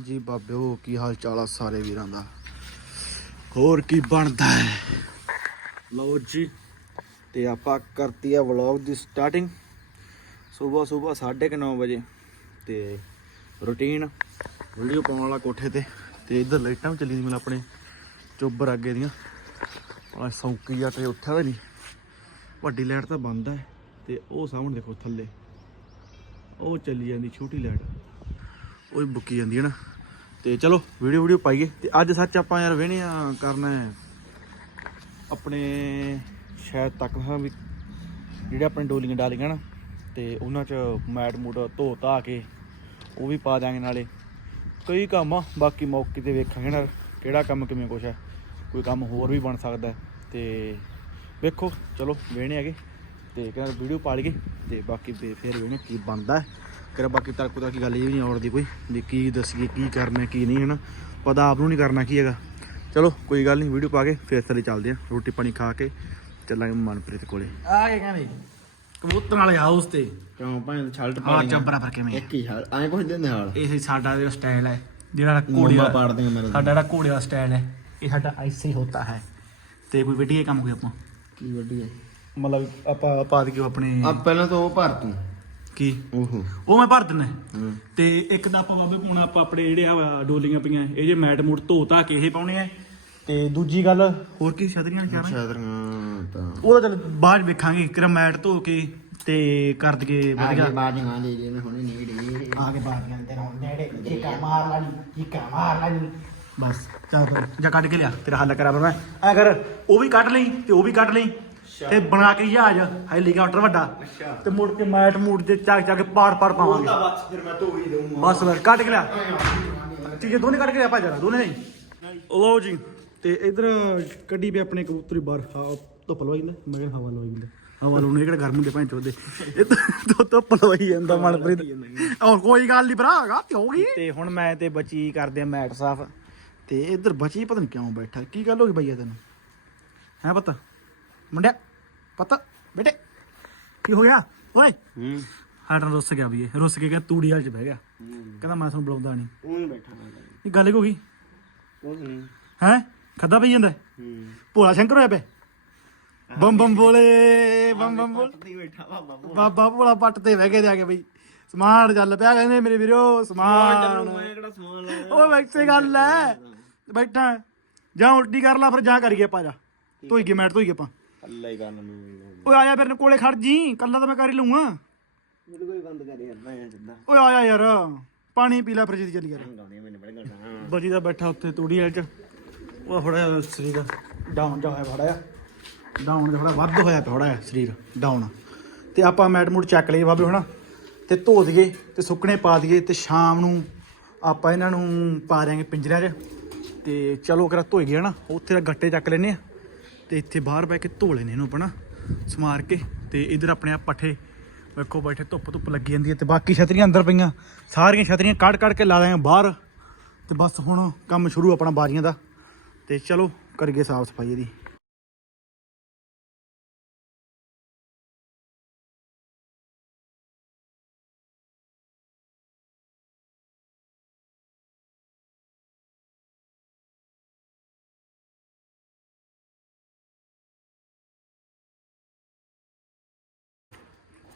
ਜੀ ਬਾਬਿਓ ਕੀ ਹਾਲ ਚਾਲ ਆ ਸਾਰੇ ਵੀਰਾਂ ਦਾ? ਹੋਰ ਕੀ ਬਣਦਾ ਹੈ? ਲਓ ਜੀ, ਤੇ ਆਪਾਂ ਕਰਤੀ ਆ ਵਲੌਗ ਦੀ ਸਟਾਰਟਿੰਗ ਸਵੇਰ ਸਵੇਰ 9:30 ਵਜੇ, ਤੇ ਰੁਟੀਨ ਵੀਡੀਓ ਪਾਉਣ ਵਾਲਾ ਕੋਠੇ ਤੇ। ਤੇ ਇੱਧਰ ਲਾਈਟਾਂ ਵੀ ਚੱਲੀ ਦੀਆਂ ਆਪਣੇ, ਚੋਬਰ ਅੱਗੇ ਦੀਆਂ। ਆ ਸੌਂਕੀ ਆ ਤੇ ਉੱਠਿਆ ਤਾਂ ਨਹੀਂ ਵੱਡੀ ਲਾਈਟ ਤਾਂ ਬੰਦ ਹੈ ਤੇ ਉਹ ਸਾਹਮਣੇ ਦੇਖੋ ਥੱਲੇ। ਉਹ ਚੱਲੀ ਜਾਂਦੀ, ਛੋਟੀ ਲਾਈਟ। ਉਹ ਹੀ ਬੁੱਕੀ ਜਾਂਦੀ ਹੈ ਨਾ। ਤੇ ਚਲੋ ਵੀਡੀਓ ਵੀਡੀਓ ਪਾਈਏ। ਤੇ ਅੱਜ ਸੱਚ ਆਪਾਂ ਯਾਰ ਵੇਹਣੇ ਆ ਕਰਨਾ। ਆਪਣੇ ਸ਼ਾਇਦ ਤੱਕ ਹਾਂ ਵੀ ਜਿਹੜੇ ਆਪਣੇ ਡੋਲੀਆਂ ਡਾਲੀਆਂ ਨਾ, ਤੇ ਉਹਨਾਂ 'ਚ ਮੈਟ ਮੂਟ ਧੋ ਧਾ ਕੇ ਉਹ ਵੀ ਪਾ ਦਾਂਗੇ ਨਾਲੇ। ਕਈ ਕੰਮ ਆ, ਬਾਕੀ ਮੌਕੇ ਤੇ ਵੇਖਾਂਗੇ ਨਾ ਕਿਹੜਾ ਕੰਮ ਕਿਵੇਂ ਕੁਛ ਹੈ ਕੋਈ ਕੰਮ ਹੋਰ ਵੀ ਬਣ ਸਕਦਾ ਹੈ। ਤੇ ਵੇਖੋ, ਚਲੋ, ਵੇਹਣੇ ਹੈਗੇ। ਤੇ ਕਹਿੰਦਾ ਵੀਡੀਓ ਪਾ ਲਈਏ ਤੇ ਬਾਕੀ ਫੇ- ਫਿਰ ਵੇਹਣੇ ਕੀ ਬਣਦਾ ਕਰ ਬਾਕੀ ਤੱਕ ਪਤਾ ਕੀ ਗੱਲ ਇਹ ਵੀ ਨਹੀਂ ਆਉੜਦੀ ਕੋਈ ਵੀ ਕੀ ਦੱਸੀਏ ਕੀ ਕਰਨਾ ਕੀ ਨਹੀਂ ਹੈ ਨਾ ਪਤਾ ਆਪ ਨੂੰ ਨਹੀਂ ਕਰਨਾ ਕੀ ਹੈਗਾ। ਚਲੋ ਕੋਈ ਗੱਲ ਨਹੀਂ ਵੀਡੀਓ ਪਾ ਕੇ ਫਿਰ ਥੱਲੇ ਚੱਲਦੇ ਆ ਰੋਟੀ ਪਾਣੀ ਖਾ ਕੇ ਚੱਲਾਂਗੇ ਮਨਪ੍ਰੀਤ ਕੋਲੇ। ਆ ਕੇ ਕਹਿੰਦੇ ਕਬੂਤਰ ਵਾਲੇ ਹਾਊਸ ਤੇ। ਕਿਉਂ ਭਾਵੇਂ ਛਲਟ ਆ ਚੱਬਰਾ ਪਰ ਕਿਵੇਂ ਇੱਕ ਹੀ ਹਾਲ ਐਂ ਕੁਝ ਦਿੰਦੇ ਹਾਲ? ਇਹ ਸਾਡਾ ਜਿਹੜਾ ਸਟਾਈਲ ਹੈ ਜਿਹੜਾ ਘੋੜੇ ਦਾ ਪਾੜਦੇ ਮੇਰੇ ਸਾਡਾ ਜਿਹੜਾ ਘੋੜੇ ਦਾ ਸਟਾਈਲ ਹੈ ਇਹ ਸਾਡਾ ਐਸੇ ਹੀ ਹੁੰਦਾ ਹੈ। ਤੇ ਕੋਈ ਵਧੀਆ ਕੰਮ ਕੋਈ ਆਪਾਂ? ਕੀ ਵੱਡੀ ਹੈ ਮਤਲਬ ਆਪਾਂ ਪਾ ਦਈਏ ਆਪਣੇ ਆ ਪਹਿਲਾਂ ਤਾਂ ਉਹ ਭਰ ਤੂੰ। ਕੀ? ਓਹੋ ਉਹ ਮੈਂ ਭਰ ਹੂੰ। ਤੇ ਇੱਕ ਤਾਂ ਆਪਾਂ ਬਾਬੇ ਪਾਉਣਾ ਆਪਾਂ ਆਪਣੇ ਜਿਹੜੇ ਆ ਡੋਲੀਆਂ ਪਈਆਂ ਇਹ ਜੇ ਮੈਟ ਮੂਟ ਧੋ ਧਾ ਕੇ ਇਹ ਪਾਉਣੇ ਆ। ਤੇ ਦੂਜੀ ਗੱਲ ਹੋਰ ਕੀ ਛਤਰੀਆਂ ਚਾਹਾਂ ਛਾਦਰੀਆਂ ਤਾਂ। ਉਹਦਾ ਚੱਲ ਬਾਅਦ ਵੇਖਾਂਗੇ ਕਿਰਾ ਮੈਟ ਧੋ ਕੇ ਤੇ ਕਰ ਦਈਏ ਵਧੀਆ। ਬਾਜੀਆਂ ਦੇ ਦੇ ਹੁਣੇ ਨਹੀਂ ਢੀ ਆਗੇ ਬਾਗੀਆਂ ਤੇ ਰੋਣ ਨੇੜੇ ਚੀਕਾ ਮਾਰ ਲੈਣੀ ਚੀਕਾ ਮਾਰ ਲੈਣੀ ਬਸ ਚੱਲ ਜਾ ਕੱਢ ਕੇ ਲਿਆ ਤੇਰਾ ਹੱਲ ਕਰਾ ਮੈਂ ਐ ਕਰ ਉਹ ਵੀ ਕੱਢ ਲਈ ਤੇ ਉਹ ਵੀ ਕੱਢ ਲਈ। ਤੇ ਬਣਾ ਕੇ ਜਹਾਜ਼ ਹੈਲੀਕਾਪਟਰ ਵੱਡਾ। ਤੇ ਮੁੜ ਕੇ ਮੈਟ ਮੂਟ ਦੇ ਚੱਕ ਚੱਕ ਪਾੜ ਪਾੜ ਪਾਵਾਂਗੇ। ਬਸ ਫਿਰ ਮੈਂ ਧੋ ਹੀ ਦਊਂਗਾ। ਬਸ ਫਿਰ ਕੱਢ ਕੇ ਲਿਆ। ਹੈ। ਦੋਨੇ ਕੱਢ ਕੇ ਲਿਆ ਭਾਜਾ ਦੋਨੇ ਨਹੀਂ। ਲਓ ਜੀ ਤੇ ਇਧਰ ਕੱਢੀ ਵੀ ਆਪਣੇ ਕਬੂਤਰੀ ਬਾਹਰ। ਹਾਂ ਧੁੱਪ ਲਵਾਈ ਜਾਂਦਾ। ਮੈਂ ਕਿਹਾ ਹਵਾ ਲਵਾਈ ਜਾਂਦਾ। ਹਵਾ ਲਾਉਣੇ ਕਿਹੜਾ ਗਰਮ ਹੁੰਦੇ ਭੈਣ ਚੋਦੇ ਇਹ ਤਾਂ ਧੁੱਪ ਲਵਾਈ ਜਾਂਦਾ ਮਨਪ੍ਰੀਤ। ਹੁਣ ਕੋਈ ਗੱਲ ਨਹੀਂ ਭਰਾ ਹੈਗਾ ਤੇ ਹੋ ਗਈ ਤੇ ਹੁਣ ਮੈਂ ਤੇ ਬੱਚੀ ਕਰਦੇ ਮੈਟ ਸਾਫ਼। ਤੇ ਇਧਰ ਬੱਚੀ ਪਤਾ ਨਹੀਂ ਕਿਉਂ ਬੈਠਾ। ਕੀ ਗੱਲ ਹੋ ਗਈ ਭਈਆ ਤੈਨੂੰ? ਹੈ ਪਤਾ? ਮੁੰਡਿਆ। ਪਤਾ ਬੇਟੇ ਕੀ ਹੋ ਗਿਆ? ਓਏ ਹੂੰ। ਸਾਡਾ ਰੁੱਸ ਗਿਆ ਵੀ ਇਹ ਰੁੱਸ ਕੇ ਗਿਆ ਤੂੜੀ ਵਾਲ ਚ ਬਹਿ ਗਿਆ। ਕਹਿੰਦਾ ਮੈਂ ਤੁਹਾਨੂੰ ਬੁਲਾਉਂਦਾ ਨਹੀਂ। ਉਹ ਬੈਠਾ ਮੈਂ ਇਹ ਗੱਲ ਕੀ ਹੋ ਗਈ? ਕੁਝ ਨਹੀਂ। ਹੈ? ਖੱਦਾ ਪਈ ਜਾਂਦਾ? ਹੂੰ। ਭੋਲਾ ਸ਼ੰਕਰ ਹੋਇਆ ਪਿਆ? ਬੰਮ ਬੰਮ ਬੋਲੇ ਬੰਮ ਬੰਮ ਬੋਲ। ਬਾਬਾ ਬਾਬਾ ਭੋਲਾ ਪੱਟ ਤੇ ਬਹਿ ਕੇ ਜਾ ਕੇ ਬਈ। ਸਮਾਨ ਚੱਲ ਪਿਆ ਕਹਿੰਦੇ ਮੇਰੇ ਵੀਰੋ ਸਮਾਨ। ਮੈਂ ਕਿਹੜਾ ਸਮਾਨ ਲਾਇਆ ਉਹ ਵੈਸੇ ਗੱਲ ਐ ਬੈਠਾ। ਜਾਂ ਉਲਟੀ ਕਰ ਲਾ ਫਿਰ ਜਾਂ ਕਰੀਏ ਆਪਾਂ ਜਾ। ਧੋਈ ਕੇ ਮੈਟ ਧੋਈ ਕੇ ਆਪਾਂ। ਅੱਲਾ ਹੀ ਕਰਨ ਨੂੰ ਓਏ ਆਇਆ ਮੇਰੇ ਕੋਲੇ ਖੜ ਜੀ ਕੱਲਾ ਤਾਂ ਮੈਂ ਕਰ ਹੀ ਲਊਂਗਾ। ਮੈਨੂੰ ਕੋਈ ਬੰਦ ਕਰੇ ਯਾਰ ਮੈਂ ਜਿੱਦਾਂ ਓਏ ਆਇਆ ਯਾਰ ਪਾਣੀ ਪੀ ਲੈ ਫਰਿੱਜ ਦੀ ਚੱਲੀ ਯਾਰ। ਗਾਉਂਦੇ ਮੈਨੂੰ ਬੜੇ ਗਾਣਾ ਬਜੀ ਦਾ ਬੈਠਾ ਉੱਥੇ ਤੂੜੀ ਵਾਲ ਚ। ਉਹ ਥੋੜਾ ਸਰੀਰ ਡਾਊਨ ਜਾ ਹੋਇਆ ਥੋੜਾ ਜਿਹਾ ਡਾਊਨ ਥੋੜਾ ਵੱਧ ਹੋਇਆ ਥੋੜਾ ਜਿਹਾ ਸਰੀਰ ਡਾਊਨ ਤੇ ਆਪਾਂ ਮੈਟ ਮੂਟ ਚੱਕ ਲਈਏ ਬਾਬੇ ਹਣਾ। ਤੇ ਧੋ ਦਈਏ ਤੇ ਸੁੱਕਣੇ ਪਾ ਦਈਏ ਤੇ ਸ਼ਾਮ ਨੂੰ ਆਪਾਂ ਇਹਨਾਂ ਨੂੰ ਪਾ ਦਿਆਂਗੇ ਪਿੰਜਰਿਆਂ 'ਚ। ਤੇ ਚਲੋ ਕਰਾ ਧੋਈ ਗਿਆ ਨਾ ਉੱਥੇ ਦਾ ਗੱਟੇ ਚੱਕ ਲੈਨੇ ਆ। ਤੇ ਇੱਥੇ ਬਾਹਰ ਬੈ ਕੇ ਧੋ ਲੈਨੇ ਇਹਨੂੰ ਆਪਣਾ, ਸਮਾਰ ਕੇ ਤੇ ਇਧਰ ਆਪਣੇ ਆ ਪੱਠੇ ਵੇਖੋ ਬੈਠੇ, ਧੁੱਪ ਧੁੱਪ ਲੱਗੀ ਜਾਂਦੀ ਹੈ ਤੇ ਬਾਕੀ ਛਤਰੀਆਂ ਅੰਦਰ ਪਈਆਂ, ਸਾਰੀਆਂ ਛਤਰੀਆਂ ਕੱਢ ਕੱਢ ਕੇ ਲਾ ਦਾਂਗੇ ਬਾਹਰ ਤੇ ਬਸ ਹੁਣ ਕੰਮ ਸ਼ੁਰੂ ਆਪਣਾ ਬਾਰੀਆਂ ਦਾ ਤੇ ਚਲੋ ਕਰੀਏ ਸਾਫ਼ ਸਫ਼ਾਈ ਇਹਦੀ।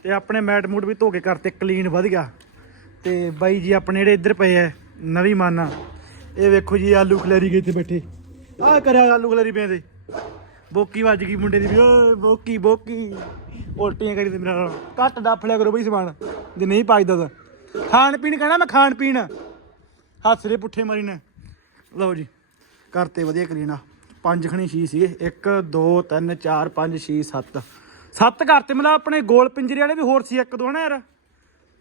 ਤੇ ਆਪਣੇ ਮੈਟ ਮੂਟ ਵੀ ਧੋ ਕੇ ਕਰਤੇ ਕਲੀਨ ਵਧੀਆ ਤੇ ਬਾਈ ਜੀ ਆਪਣੇ ਜਿਹੜੇ ਇੱਧਰ ਪਏ ਐ ਨਵੀਂ ਮਾਨਾ ਇਹ ਵੇਖੋ ਜੀ ਆਲੂ ਖਲੈਰੀ ਗਏ ਤੇ ਬੈਠੇ। ਆਹ ਕਰਿਆ ਆਲੂ ਖਲੈਰੀ ਪਏ ਤੇ। ਬੋਕੀ ਵੱਜ ਗਈ ਮੁੰਡੇ ਦੀ ਵੀ, ਓਏ ਬੋਕੀ ਬੋਕੀ। ਉਲਟੀਆਂ ਕਰੀ ਤੇ ਮੇਰਾ ਘੱਟ ਡੱਫ ਲਿਆ ਕਰੋ ਬਈ ਸਮਾਨ, ਜੇ ਨਹੀਂ ਪਾਈਦਾ ਤਾਂ। ਖਾਣ ਪੀਣ ਕਹਿਣਾ ਮੈਂ ਖਾਣ ਪੀਣ। ਹੱਸ ਦੇ ਪੁੱਠੇ ਮਾਰੀ ਨੇ ਲਓ ਜੀ, ਕਰਤੇ ਵਧੀਆ ਕਲੀਨ ਆ। ਪੰਜ ਖਣੀ ਛੀ ਸੀਗੇ। 1 2 3 4 5 6 7 ਸੱਤ ਘਰ ਤੇ ਮਤਲਬ ਆਪਣੇ ਗੋਲ ਪਿੰਜਰੇ ਵਾਲੇ ਵੀ ਹੋਰ ਸੀ ਇੱਕ ਦੋ ਨਾ ਯਾਰ।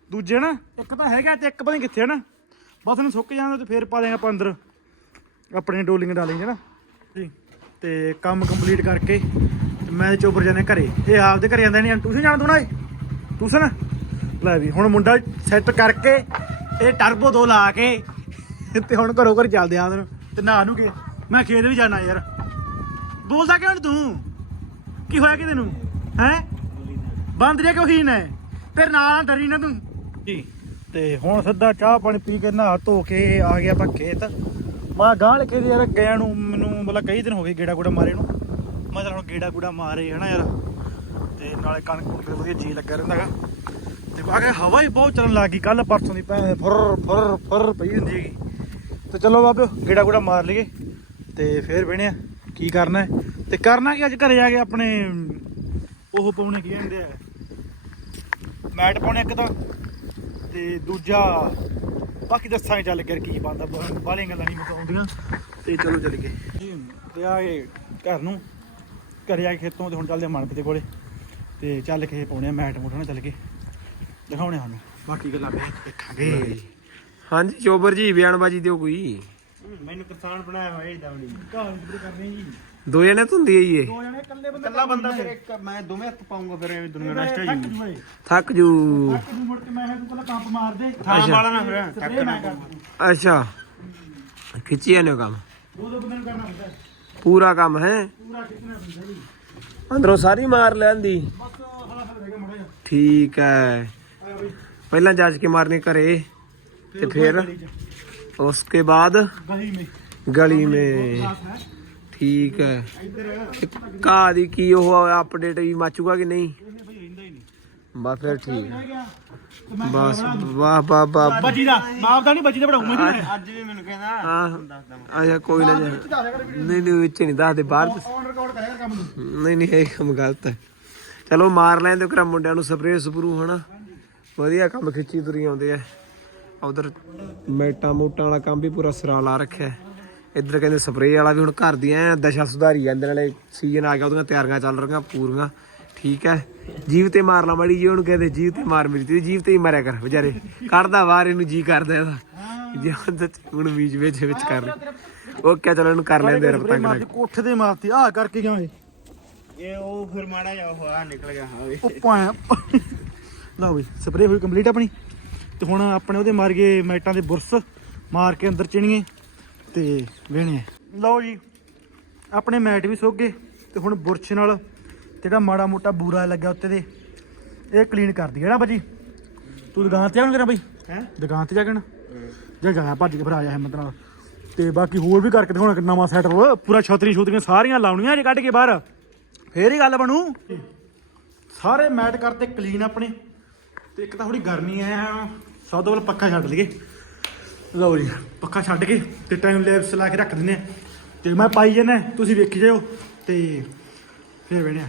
ਦੂਜੇ ਨਾ, ਇੱਕ ਤਾਂ ਹੈਗਾ ਤੇ ਇੱਕ ਪਤਾ ਨਹੀਂ ਕਿੱਥੇ ਹੈ ਨਾ। ਬਸ ਉਹਨੂੰ ਸੁੱਕ ਜਾਂਦਾ ਤੇ ਫੇਰ ਪਾ ਦੇਗਾ ਆਪਾਂ ਅੰਦਰ। ਆਪਣੇ ਡੋਲਿੰਗ ਡਾਲਿੰਗ ਨਾ। ਜੀ, ਤੇ ਕੰਮ ਕੰਪਲੀਟ ਕਰਕੇ ਤੇ ਮੈਂ ਤੇ ਚੋਬਰ ਜਾਣੇ ਘਰੇ। ਇਹ ਆਪਦੇ ਘਰੇ ਜਾਂਦੇ ਨਹੀਂ ਤੁਸੀਂ ਜਾਣ ਦੋਣਾ ਤੁਸੀਂ ਨਾ, ਲੈ ਵੀ, ਹੁਣ ਮੁੰਡਾ ਸੈੱਟ ਕਰਕੇ ਇਹ ਟਰਬੋ ਦੋ ਲਾ ਕੇ ਤੇ ਹੁਣ ਘਰੋਂ ਘਰ ਚੱਲਦੇ ਆ ਤੇ ਨਾ ਨੂੰ ਕੀ? ਮੈਂ ਖੇਤ ਵੀ ਜਾਣਾ ਯਾਰ। ਬੋਲਦਾ ਕਿਉਂ ਤੂੰ? ਕੀ ਹੋਇਆ ਕਿ ਤੈਨੂੰ ਹੈ? ਬੰਦ ਰਿਆ ਕਿਉਂ ਹੀ ਨੇ ਤੇਰੇ ਨਾਲ ਡਰੀ ਨਾ ਤੂੰ। ਜੀ, ਤੇ ਹੁਣ ਸਿੱਧਾ ਚਾਹ ਪਾਣੀ ਪੀ ਕੇ ਨਹਾ ਧੋ ਕੇ ਆ ਗਿਆ ਆਪਾਂ ਖੇਤ। ਮੈਂ ਗਾਂ ਲਿਖੇ ਯਾਰ ਗਿਆ ਨੂੰ ਮੈਨੂੰ ਮਤਲਬ ਕਈ ਦਿਨ ਹੋ ਗਏ ਗੇੜਾ ਗੂੜਾ ਮਾਰੇ ਨੂੰ। ਮੈਂ ਚਲ ਹੁਣ ਗੇੜਾ ਗੂੜਾ ਮਾਰੇ ਹਨਾ ਯਾਰ। ਤੇ ਨਾਲੇ ਕਣਕ ਕੁਣਕ ਤੇ ਵਧੀਆ ਜੀ ਲੱਗਾ ਰਹਿੰਦਾਗਾ ਤੇ ਬਾਕੀ ਹਵਾ ਹੀ ਬਹੁਤ ਚੱਲਣ ਲੱਗ ਗਈ ਕੱਲ ਪਰਸੋਂ ਦੀ ਭੈਣ ਫੁਰ ਫੁਰ ਫੁਰ ਪਈ ਹੁੰਦੀ ਹੈਗੀ। ਤੇ ਚਲੋ ਬਾਬਿਓ ਗੇੜਾ ਗੂੜਾ ਮਾਰ ਲਈਏ। ਤੇ ਫੇਰ ਬਹਿਣੇ ਆ, ਕੀ ਕਰਨਾ ਤੇ ਕਰਨਾ ਕਿ ਅੱਜ? ਘਰੇ ਜਾ ਕੇ ਆਪਣੇ ਉਹ ਪਾਉਣੇ ਕੀ ਕਹਿੰਦੇ ਆ? ਮੈਟ ਪਾਉਣੇ ਇੱਕ ਤਾਂ ਤੇ ਦੂਜਾ ਬਾਕੀ ਦੱਸਾਂਗੇ ਚੱਲ ਕੇ ਕੀ ਬੰਦਾ ਬਾਲੀਆਂ ਗੱਲਾਂ ਨਹੀਂ ਮਕਾਉਂਦੀਆਂ ਤੇ ਚਲੋ ਚੱਲ ਗਏ। ਤੇ ਆ ਗਏ ਘਰ ਨੂੰ ਘਰੇ ਆ ਕੇ ਖੇਤੋਂ ਤੇ ਹੁਣ ਚੱਲਦੇ ਮਨਪ੍ਰੀਤ ਦੇ ਕੋਲੇ। ਤੇ ਚੱਲ ਕੇ ਪਾਉਣੇ ਆ ਮੈਟ ਮੂਟ ਨਾ ਚੱਲ ਕੇ। ਦਿਖਾਉਣੇ ਸਾਨੂੰ ਬਾਕੀ ਗੱਲਾਂ ਫੇਰ ਦੇਖਾਂਗੇ। ਹਾਂਜੀ ਚੋਬਰ ਜੀ ਬਿਆਨਬਾਜੀ ਦਿਓ ਕੋਈ। ਮੈਨੂੰ ਕਿਸਾਨ ਬਣਾਇਆ ਹੋਇਆ ਇਹ ਦਵੜੀ ਕਹਾਣੀ ਕਰਨੀ ਜੀ? ਦੋ ਜਣੇ ਧੁੰਦੀ ਆਈ ਏ ਦੋ ਜਣੇ ਇਕੱਲੇ ਬੰਦੇ ਕੱਲਾ ਬੰਦਾ ਫਿਰ ਇੱਕ ਮੈਂ ਦੋਵੇਂ ਹੱਥ ਪਾਉਂਗਾ ਫਿਰ ਐਵੇਂ ਦੁਨੀਆ ਨਸ਼ਟ ਹੋ ਥੱਕ ਜੂਗੀ ਥੱਕ ਜੂ। ਥੱਕ ਜੂ ਮੁੜ ਕੇ ਮੈਂ ਕਿਹਾ ਤੂੰ ਪਹਿਲਾਂ ਕੰਪ ਮਾਰ ਦੇ ਥਾਂ ਵਾਲਾ ਨਾ ਫਿਰ ਸਪਰੇਅ ਮੈਂ ਕਰ ਦੂੰ। ਅੱਛਾ। ਖਿੱਚੀ ਜਾਂਦੇ ਕੰਮ? ਦੋ ਦੋ ਬੰਦੇ ਨੂੰ ਕਰਨਾ ਹੁੰਦਾ। ਹੈ। ਪੂਰਾ ਕੰਮ ਹੈ? ਪੂਰਾ ਜੀ। ਅੰਦਰੋਂ ਸਾਰੀ ਮਾਰ ਲੈਂਦੀ ਬਸ ਹਲਾ ਹਲਾ ਰਹਿ ਗਿਆ ਮੜਾ ਜਾ ਠੀਕ ਹੈ। ਪਹਿਲਾਂ ਜੱਜ ਕੇ ਮਾਰਨੀ ਘਰੇ ਤੇ ਫਿਰ। ਉਸਕੇ ਬਾਅਦ ਗਲੀ ਮੇ। ਗਲੀ ਮੇ ਠੀਕ ਹੈ। ਘਾਹ ਦੀ ਕੀ ਉਹ ਅਪਡੇਟ ਵੀ ਮਚੂਗਾ ਕਿ ਨਹੀਂ? ਹੀ ਬਸ ਫਿਰ ਠੀਕ। ਹੈ ਬਸ ਵਾਹ ਵਾਹ ਵਾਹ। ਬੱਜੀ ਦਾ ਮਾਪ ਦਾ ਨਹੀਂ ਬੱਜੀ ਦਾ ਮੈਂ। ਨਹੀਂ ਅੱਜ ਵੀ ਮੈਨੂੰ ਕਹਿੰਦਾ ਹਾਂ। ਦੱਸਦਾ ਅੱਛਾ ਕੋਈ ਨਾ ਜਾ। ਨਹੀਂ ਨਹੀਂ ਵਿੱਚ ਨਹੀਂ ਦੱਸਦੇ ਬਾਹਰ ਨਹੀਂ ਨਹੀਂ ਇਹ ਕੰਮ ਗਲਤ ਹੈ। ਚਲੋ ਮਾਰ ਲੈਂਦੇ ਕਰਾ ਮੁੰਡਿਆਂ ਨੂੰ ਸਪਰੇਅ ਸਪਰੂ ਹਨਾ। ਵਧੀਆ ਕੰਮ ਖਿੱਚੀ ਤੁਰੀ ਆਉਂਦੇ ਆ। ਉਧਰ ਮੈਟਾਂ ਮੋਟਾਂ ਵਾਲਾ ਕੰਮ ਵੀ ਪੂਰਾ ਸਿਰਾ ਲਾ ਰੱਖਿਆ। ਹੈ। ਇੱਧਰ ਕਹਿੰਦੇ ਸਪਰੇਅ ਵਾਲਾ ਵੀ ਹੁਣ ਘਰ ਦੀ ਐ ਦਸ਼ਾ ਸੁਧਾਰੀ ਜਾਂਦੇ ਨਾਲੇ ਸੀਜ਼ਨ ਆ ਗਿਆ ਉਹਦੀਆਂ ਤਿਆਰੀਆਂ ਚੱਲ ਰਹੀਆਂ ਪੂਰੀਆਂ ਠੀਕ ਹੈ? ਜੀਵ ਤੇ ਮਾਰ ਲਾ ਮੜੀ ਜੀ ਉਹਨੂੰ ਕਹਿੰਦੇ ਜੀਵ ਤੇ ਮਾਰ ਮੇਰੀ ਤੇ ਜੀਵ ਤੇ ਹੀ ਮਾਰਿਆ ਕਰ ਵਿਚਾਰੇ ਕੱਢਦਾ ਬਾਹਰ ਇਹਨੂੰ ਜੀ ਕਰਦਾ ਇਹਦਾ ਜੇ ਹੁਣ ਬੀਜ ਵਿੱਚ ਵਿੱਚ ਕਰ ਉਹ ਕਿਆ ਚਲੋ ਇਹਨੂੰ ਕਰ ਲੈਂਦੇ ਯਾਰ ਪਤੰਗ ਲੱਗ ਕੋਠੇ ਤੇ ਮਾਰਤੀ ਆ ਕਰਕੇ ਗਿਆ ਏ ਇਹ ਉਹ ਫਿਰ ਮਾੜਾ ਜਿਹਾ ਉਹ ਆ ਨਿਕਲ ਗਿਆ ਹਾਂ ਵੀ। ਉਹ ਪਾਇਆ ਲਓ ਬਈ ਸਪਰੇਅ ਹੋਈ ਕੰਪਲੀਟ ਆਪਣੀ। ਤੇ ਹੁਣ ਆਪਣੇ ਉਹਦੇ ਮਾਰ ਗਏ ਮੈਟਾਂ ਦੇ ਬੁਰਸ ਮਾਰ ਕੇ ਅੰਦਰ ਚਿਣੀਏ। ਤੇ ਵੇਣੇ ਲਓ ਜੀ ਆਪਣੇ ਮੈਟ ਵੀ ਸੁੱਕ ਗਏ ਤੇ ਹੁਣ ਬੁਰਸ਼ ਨਾਲ ਜਿਹੜਾ ਮਾੜਾ ਮੋਟਾ ਬੂਰਾ ਲੱਗਿਆ ਉੱਤੇ ਦੇ ਇਹ ਕਲੀਨ ਕਰ ਦਈਏ ਨਾ ਭਾਜੀ ਤੂੰ ਦੁਕਾਨ ਤੇ ਆਉਣ ਕਰਾਂ ਬਈ? ਹੈ? ਦੁਕਾਨ ਤੇ ਜਾ ਕੇ ਨਾ। ਜਾ ਜਾ ਭੱਜ ਕੇ ਫਿਰ ਆ ਜਾ ਹਿੰਮਤ ਨਾਲ। ਤੇ ਬਾਕੀ ਹੋਰ ਵੀ ਕਰਕੇ ਦਿਖਾਉਣਾ ਕਿ ਨਵਾਂ ਸੈਟ ਪੂਰਾ ਛਤਰੀ ਛੁਤਰੀਆਂ ਸਾਰੀਆਂ ਲਾਉਣੀਆਂ ਜੇ ਕੱਢ ਕੇ ਬਾਹਰ। ਫੇਰ ਹੀ ਗੱਲ ਬਣੂ। ਸਾਰੇ ਮੈਟ ਕਰਤੇ ਕਲੀਨ ਆਪਣੇ। ਤੇ ਇੱਕ ਤਾਂ ਥੋੜੀ ਗਰਮੀ ਐ ਸਭ ਤੋਂ ਪਹਿਲਾਂ ਪੱਖਾ ਛੱਡ ਲਈਏ। ਲਓ ਜੀ, ਪੱਖਾ ਛੱਡ ਕੇ ਤੇ ਟਾਈਮ ਲੈਪਸ ਲਾ ਕੇ ਰੱਖ ਦਿੰਨੇ ਆ ਤੇ ਮੈਂ ਪਾਈ ਜਾਣਾ ਤੁਸੀਂ ਵੇਖੀ ਜਾਓ ਤੇ ਫਿਰ ਵੇਣੇ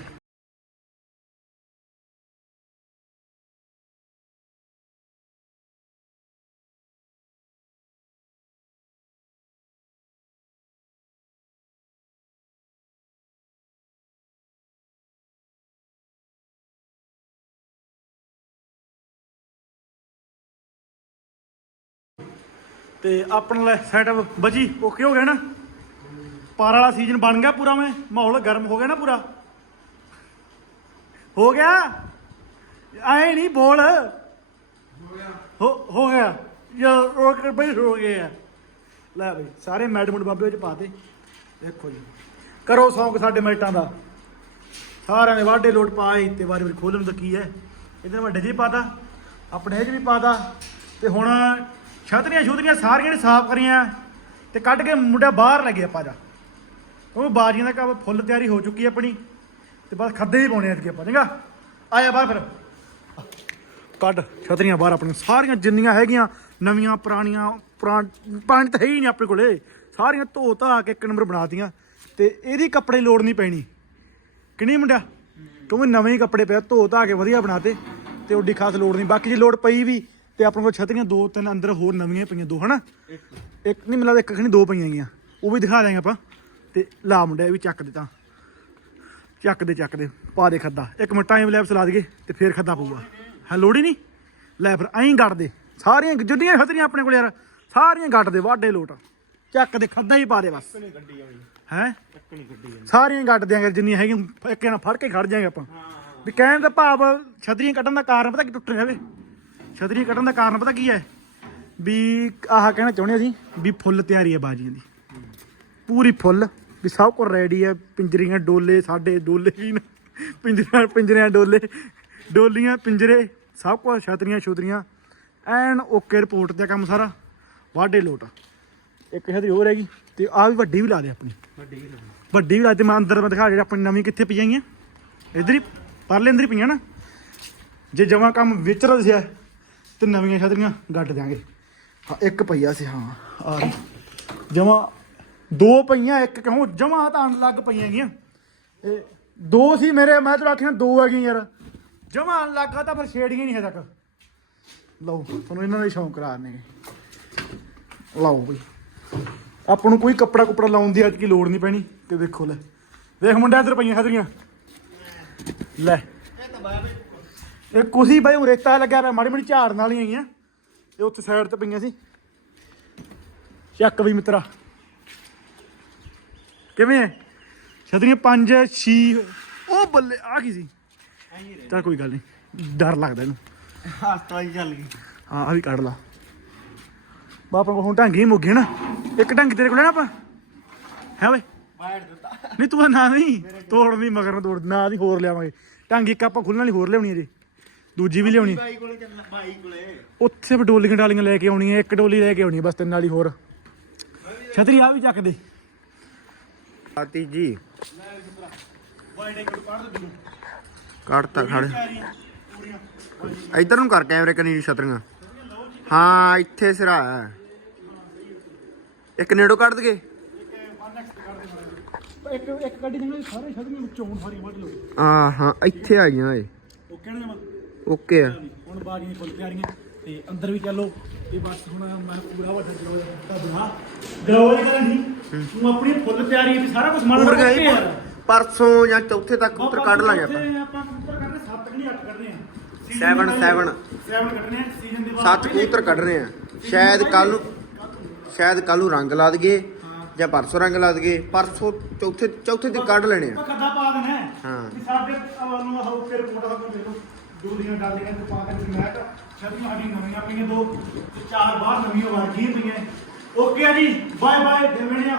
ਤੇ ਆਪਣਾ ਲੈ ਸੈਟਅਪ ਬਜੀ ਓਕੇ ਹੋ ਗਿਆ ਨਾ? ਪਾਰ ਵਾਲਾ ਸੀਜ਼ਨ ਬਣ ਗਿਆ ਪੂਰਾ ਮੈਂ, ਮਾਹੌਲ ਗਰਮ ਹੋ ਗਿਆ ਨਾ ਪੂਰਾ। ਹੋ ਗਿਆ? ਐ ਨਹੀਂ, ਬੋਲ। ਹੋ ਹੋ ਗਿਆ। ਯਾਰ, ਰੋਕ ਬਈ ਹੋ ਗਿਆ ਲੈ ਬਈ, ਸਾਰੇ ਮੈਡ ਬਾਬੇ ਵਿੱਚ ਪਾਤੇ। ਦੇਖੋ ਜੀ। ਕਰੋ ਸੌਂਕ ਸਾਡੇ ਮੈਟਾਂ ਦਾ। ਸਾਰਿਆਂ ਨੇ ਵਾਢੇ ਲੋਟ ਪਾਏ ਤੇ ਵਾਰੀ ਵਾਰੀ ਖੋਲਣ ਦਾ ਕੀ ਹੈ? ਇਧਰ ਵੱਡੇ ਜੀ ਪਾਤਾ, ਆਪਣੇ ਇਹ 'ਚ ਵੀ ਪਾਤਾ। ਤੇ ਹੁਣ ਛਤਰੀਆਂ ਛੁਤਰੀਆਂ ਸਾਰੀਆਂ ਨੇ ਸਾਫ਼ ਕਰੀਆਂ ਤੇ ਕੱਢ ਕੇ ਮੁੰਡਾ ਬਾਹਰ ਲੱਗਿਆ ਆਪਾਂ ਦਾ ਉਹ ਬਾਜੀਆਂ ਦਾ ਕੰਮ ਫੁੱਲ ਤਿਆਰੀ ਹੋ ਚੁੱਕੀ ਆਪਣੀ ਤੇ ਬਸ ਖੱਦੇ ਹੀ ਪਾਉਣੇ ਐਤਕੀ ਆਪਾਂ, ਚੰਗਾ? ਆਇਆ ਬਾਹਰ ਫਿਰ। ਕੱਢ ਛਤਰੀਆਂ ਬਾਹਰ ਆਪਣੀਆਂ, ਸਾਰੀਆਂ ਜਿੰਨੀਆਂ ਹੈਗੀਆਂ, ਨਵੀਆਂ, ਪੁਰਾਣੀਆਂ, ਪੁਰਾਣ ਪੁਰਾਣੀ ਤਾਂ ਹੈ ਹੀ ਨਹੀਂ ਆਪਣੇ ਕੋਲੇ। ਸਾਰੀਆਂ ਧੋ ਧਾ ਕੇ ਇੱਕ ਨੰਬਰ ਬਣਾਤੀਆਂ ਤੇ ਇਹਦੀ ਕੱਪੜੇ ਲੋੜ ਨਹੀਂ ਪੈਣੀ। ਕਿ ਨਹੀਂ ਮੁੰਡਿਆ ਕਿਉਂਕਿ ਨਵੇਂ ਹੀ ਕੱਪੜੇ ਪਿਆ, ਧੋ ਧਾ ਕੇ ਵਧੀਆ ਬਣਾਤੇ ਤੇ ਓਡੀ ਖਾਸ ਲੋੜ ਨਹੀਂ। ਬਾਕੀ ਜੇ ਲੋੜ ਪਈ ਵੀ ਤੇ ਆਪਣੇ ਕੋਲ ਛਤਰੀਆਂ ਦੋ, ਤਿੰਨ ਅੰਦਰ ਹੋਰ ਨਵੀਆਂ ਪਈਆਂ, ਦੋ, ਹਨਾ? ਇੱਕ ਨਹੀਂ ਮਿਲਦਾ ਇੱਕ ਖਣੀ ਦੋ ਪਈਆਂ ਗਈਆਂ ਉਹ ਵੀ ਦਿਖਾ ਦਾਂਗੇ ਆਪਾਂ। ਤੇ ਲਾ ਮੁੰਡਿਆ ਵੀ ਚੱਕ ਦੇ ਤਾਂ ਚੱਕ ਦੇ ਚੱਕ ਦੇ। ਪਾ ਦੇ ਖੱਦਾ। ਇੱਕ ਮਿੰਟ ਟਾਈਮ ਲੈਪਸ ਲਾ ਦਈਏ ਤੇ ਫੇਰ ਖੱਦਾ ਪਊਗਾ। ਹੈ, ਲੋੜ ਨਹੀਂ? ਲੈ ਫਿਰ, ਐਂ ਗੱਡ ਦੇ ਸਾਰੀਆਂ ਜਿੰਨੀਆਂ ਛਤਰੀਆਂ ਆਪਣੇ ਕੋਲ ਯਾਰ। ਸਾਰੀਆਂ ਗੱਡ ਦੇ ਵਾਢੇ ਲੋਟ। ਚੱਕ ਦੇ, ਖੱਦਾ ਹੀ ਪਾ ਦੇ ਬਸ। ਗੱਡੀ ਹੈ? ਸਾਰੀਆਂ ਹੀ ਗੱਡ ਦਿਆਂਗੇ ਜਿੰਨੀਆਂ ਹੈਗੀਆਂ, ਇੱਕ ਨਾਲ ਫੜ ਕੇ ਖੜ ਜਾਾਂਗੇ ਆਪਾਂ। ਵੀ ਕਹਿਣ ਦਾ ਭਾਵ ਛਤਰੀਆਂ ਕੱਢਣ ਦਾ ਕਾਰਨ ਪਤਾ ਕਿ ਟੁੱਟ ਜਾਵੇ ਛਤਰੀਆਂ ਕੱਢਣ ਦਾ ਕਾਰਨ ਪਤਾ ਕੀ ਹੈ? ਵੀ ਆਹ ਕਹਿਣਾ ਚਾਹੁੰਦੇ ਅਸੀਂ ਵੀ ਫੁੱਲ ਤਿਆਰੀ ਹੈ ਬਾਜੀਆਂ ਦੀ। ਪੂਰੀ ਫੁੱਲ ਵੀ ਸਭ ਕੁਝ ਰੈਡੀ ਹੈ ਪਿੰਜਰੀਆਂ ਡੋਲੇ ਸਾਡੇ ਡੋਲੇ ਵੀ ਨੇ। ਪਿੰਜਰੀਆਂ ਪਿੰਜਰਿਆਂ ਡੋਲੇ ਡੋਲੀਆਂ ਪਿੰਜਰੇ ਸਭ ਕੁਝ ਛਤਰੀਆਂ ਛੁਤਰੀਆਂ। ਐਨ ਓਕੇ ਰਿਪੋਰਟ ਤੇ ਆ ਕੰਮ ਸਾਰਾ। ਵਾਢੇ ਲੋਟ। ਇੱਕ ਛਤਰੀ ਹੋਰ ਹੈਗੀ ਤੇ ਆ ਵੀ ਵੱਡੀ ਵੀ ਲਾ ਦੇ ਆਪਣੀ। ਵੱਡੀ ਵੀ ਲੱਗਣੀ ਵੱਡੀ ਵੀ ਲਾ ਤੇ ਮੈਂ ਅੰਦਰ ਮੈਂ ਦਿਖਾ ਜਿਹੜੇ ਆਪਣੀ ਨਵੀਂ ਕਿੱਥੇ ਪਈਆਂ ਗਈਆਂ ਇਧਰ ਹੀ ਪਰਲੇ ਅੰਦਰ ਹੀ ਪਈਆਂ ਨਾ। ਜੇ ਜਮਾ ਕੰਮ ਵਿੱਚ ਰਸਿਆ ਤੇ ਨਵੀਆਂ ਛਤਰੀਆਂ ਗੱਡ ਦਿਆਂਗੇ। ਹਾਂ, ਇੱਕ ਪਈਆ ਸੀ, ਹਾਂ ਆ ਜਮਾ ਦੋ ਪਈਆਂ ਇੱਕ ਕਿਉਂ? ਜਮਾ ਤਾਂ ਲੱਗ ਪਈਆਂ ਗੀਆਂ ਇਹ ਦੋ ਸੀ ਮੇਰੇ, ਮੈਂ ਤਾਂ ਆਖਿਆ ਦੋ ਹੈਗੀਆਂ ਯਾਰ। ਜਮਾ ਲੱਗਾ ਤਾਂ ਫਿਰ ਛੇੜੀਆਂ ਨਹੀਂ ਹੈ ਤੱਕ। ਲਓ, ਤੁਹਾਨੂੰ ਇਹਨਾਂ ਦਾ ਸ਼ੌਂਕ ਕਰਾ ਨੇ। ਲਓ ਬਈ। ਆਪਾਂ ਨੂੰ ਕੋਈ ਕੱਪੜਾ ਕੁਪੜਾ ਲਾਉਣ ਦੀ ਅੱਜ ਕੀ ਲੋੜ ਨਹੀਂ ਪੈਣੀ? ਤੇ ਦੇਖੋ ਲੈ। ਦੇਖ ਮੁੰਡਿਆ ਇੱਧਰ ਪਈਆਂ ਖਦਰੀਆਂ ਲੈ। ਇਹ ਕੁਸੀ ਬਾਈ ਉਹ ਰੇਤਾ ਲੱਗਿਆ ਪਿਆ, ਮਾੜੀ ਮਾੜੀ ਝਾੜਨ ਵਾਲੀਆਂ ਹੈਗੀਆਂ ਇਹ ਉੱਥੇ ਸਾਈਡ ਤੇ ਪਈਆਂ ਸੀ। ਚੱਕ ਵੀ ਮਿੱਤਰਾ। ਕਿਵੇਂ ਹੈ ਛਤਰੀਆਂ ਪੰਜ, ਛੀ, ਉਹ ਬੱਲੇ ਆ ਕੀ ਸੀ? ਚਲ ਕੋਈ ਗੱਲ ਨਹੀਂ ਡਰ ਲੱਗਦਾ ਇਹਨੂੰ। ਹਸਤਾ ਹੀ ਚੱਲ ਗਈ ਹਾਂ ਆ ਵੀ ਕੱਢ ਲਾ। ਬਾਪਾ ਕੋਲ ਹੁਣ ਢਾਂਗੀ ਮੁੱਗੇ ਨਾ। ਇੱਕ ਢੰਗ ਤੇਰੇ ਕੋਲ ਹੈ ਨਾ ਆਪਾਂ? ਹੈ ਓਏ? ਬਾਹਰ ਦਿੱਤਾ ਨਹੀਂ, ਤੂੰ ਨਾ ਨਹੀਂ, ਤੋੜਨ ਮਗਰ ਤੋੜ, ਨਾ ਦੀ ਹੋਰ ਲਿਆਵਾਂਗੇ। ਢਾਂਗੀ ਇੱਕ ਆਪਾਂ ਖੁੱਲਣ ਵਾਲੀ ਹੋਰ ਲਿਆਉਣੀ ਹੈ ਜੀ। ਦੂਜੀ ਵੀ ਲਿਆਉਣੀ। ਬਾਈ ਕੋਲੇ ਚੱਲਣਾ ਬਾਈ ਕੋਲੇ। ਉੱਥੇ ਵੀ ਡੋਲੀਆਂ ਡਾਲੀਆਂ ਲੈ ਕੇ ਆਉਣੀਆਂ ਇੱਕ ਡੋਲੀ ਲੈ ਕੇ ਆਉਣੀ ਹੈ ਬਸ ਤਿੰਨ ਵਾਲੀ ਹੋਰ। ਛਤਰੀ ਆ ਵੀ ਚੱਕ ਦੇ। ਆਤੀ ਜੀ। ਕੱਢਤਾ ਖੜ। ਇਧਰ ਨੂੰ ਕਰ ਕੈਮਰੇ ਕਨੀ ਛਤਰੀਆਂ। ਹਾਂ ਇੱਥੇ ਸਿਰਾ ਹੈ। ਇੱਕ ਨੇੜੋ ਕੱਢ ਦਗੇ ਇੱਕ ਇੱਕ ਗੱਡੀ ਦੇ ਸਾਰੇ ਛਤਰੀਆਂ ਵਿੱਚੋਂ ਸਾਰੀਆਂ ਵੱਢ ਲਓ। ਆ ਹਾਂ ਇੱਥੇ ਆ ਗਈਆਂ ਏ। ਉਹ ਕਹਿਣਾ ਜਮਾ ਓਕੇ ਆ। ਹੁਣ ਬਾਗੀਆਂ ਫੁੱਲ ਤਿਆਰੀਆਂ ਤੇ ਅੰਦਰ ਵੀ ਚੱਲੋ ਇਹ ਬਸ ਹੁਣ ਮੈਂ ਪੂਰਾ ਵੱਡਾ ਗਲੋ ਦਿੱਤਾ ਬਣਾ ਗਲੋ ਇਹ ਨਹੀਂ ਤੂੰ ਆਪਣੀ ਫੁੱਲ ਤਿਆਰੀ ਵੀ ਸਾਰਾ ਕੁਝ ਗਏ okay ਆ। ਪਰਸੋਂ ਜਾਂ ਚੌਥੇ ਤੱਕ ਉੱਤਰ ਕੱਢ ਲਾਂਗੇ ਆਪਾਂ। ਆਪਾਂ ਕਬੂਤਰ ਕੱਢਨੇ 7 ਕਿ 8 ਕੱਢਨੇ ਆ Seven, seven. 7 ਕੱਢਨੇ ਆ ਸੀਜ਼ਨ ਦੇ ਬਾਅਦ ਸੱਤ ਕਬੂਤਰ ਕੱਢਣੇ ਆ ਸ਼ਾਇਦ ਕੱਲ ਨੂੰ ਸ਼ਾਇਦ ਕੱਲ ਨੂੰ ਰੰਗ ਲਾ ਦਈਏ ਜਾਂ ਪਰਸੋਂ ਰੰਗ ਲਾ ਦਈਏ। ਪਰਸੋਂ ਚੌਥੇ ਚੌਥੇ ਤੇ ਕੱਢ ਲੈਣੇ ਆ। ਖੱਦਾ ਪਾ ਦੇਣਾ ਹੈ। ਹਾਂ। ਸਾਡੇ ਨੂੰ ਆਹ ਉੱਤੇ ਰਿਪੋਰਟ ਆ ਦੇ ਦੋ ਦੂਲੀਆਂ ਡਾਲੀਆਂ ਤੇ ਪਾ ਕੇ ਮੈਂ ਤਾਂ ਸਾਡੀ ਨਵੀਆਂ ਪਈਆਂ ਦੋ ਤੇ ਚਾਰ ਬਾਹਰ ਨਵੀਆਂ ਵਰਗੀਆਂ ਪਈਆਂ। ਓਕੇ ਆ ਜੀ ਬਾਏ ਬਾਏ ਦੇਵਣੀਆਂ